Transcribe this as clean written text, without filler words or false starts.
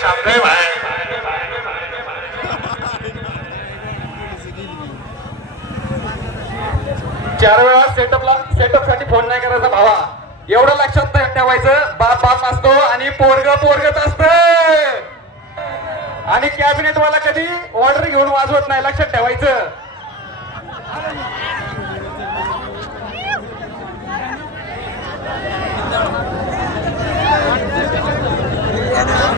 शामदेव आहे. चार वेळा सेटअप साठी फोन नाही करायचा भावा. एवढं लक्षात ठेवायचं, बाप बाप असतो आणि पोरग पोरगच असत. आणि कॅबिनेट वाला कधी ऑर्डर घेऊन वाजवत नाही, लक्षात ठेवायचं.